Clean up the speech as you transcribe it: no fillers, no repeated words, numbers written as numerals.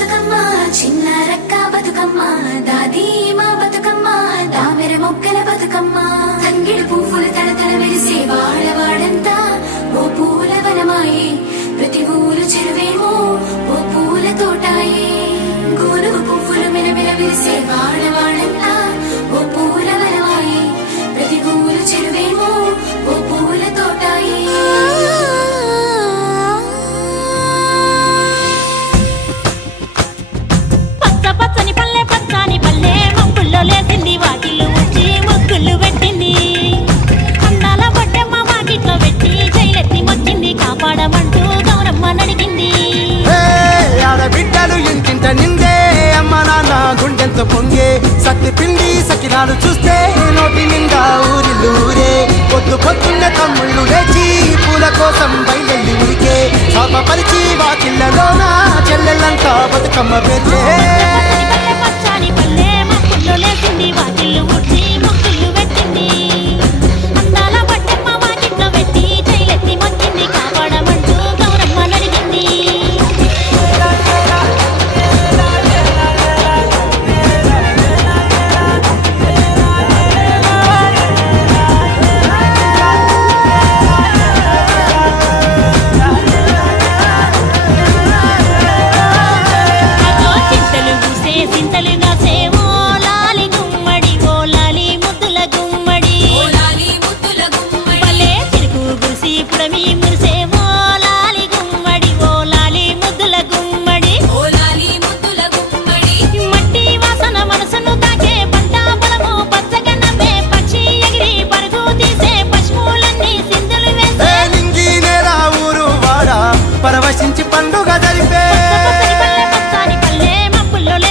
బతుకమ్మ చిన్న రక్క బతుకమ్మ దాది మా బతుకమ్మ దామెర మొక్కల బతుకమ్మ తంగిడి పువ్వులు తడతడ మెరిసే వాడవాడంతా ఓ పూల వనమాయే ప్రతి ఊరు చెరువేమో ఓ పూల తోటాయే గోనుగు పువ్వులు మిలమిల విరిసే వాడవాడంతా ఓ పూల వనమాయే ప్రతి ఊరు చెరువేమో ఓ పూల తోటాయే లేసింది వాకిళ్ళు వచ్చి ముగ్గులు పెట్టింది అందాల బొట్టమ్మ వాకిట్లో పెట్టి జైలెత్తి మొచ్చింది కాపాడమంటూ గౌరమ్మ నడిగింది ఆడబిడ్డలు ఇంటింట నిందే అమ్మ నాన్న గుండెంత పొంగే సత్తి పిండి సకినాలు చూస్తే నోటి నిండా ఊరిల్లూరే పొద్దు పొద్దున్న తమ్ముళ్ళు లేచి పూల కోసం బయలుదేరి ఉరికే శాప పరిచి వాకిళ్ళలోన చెల్లెళ్ళంతా బతుకమ్మ పేరు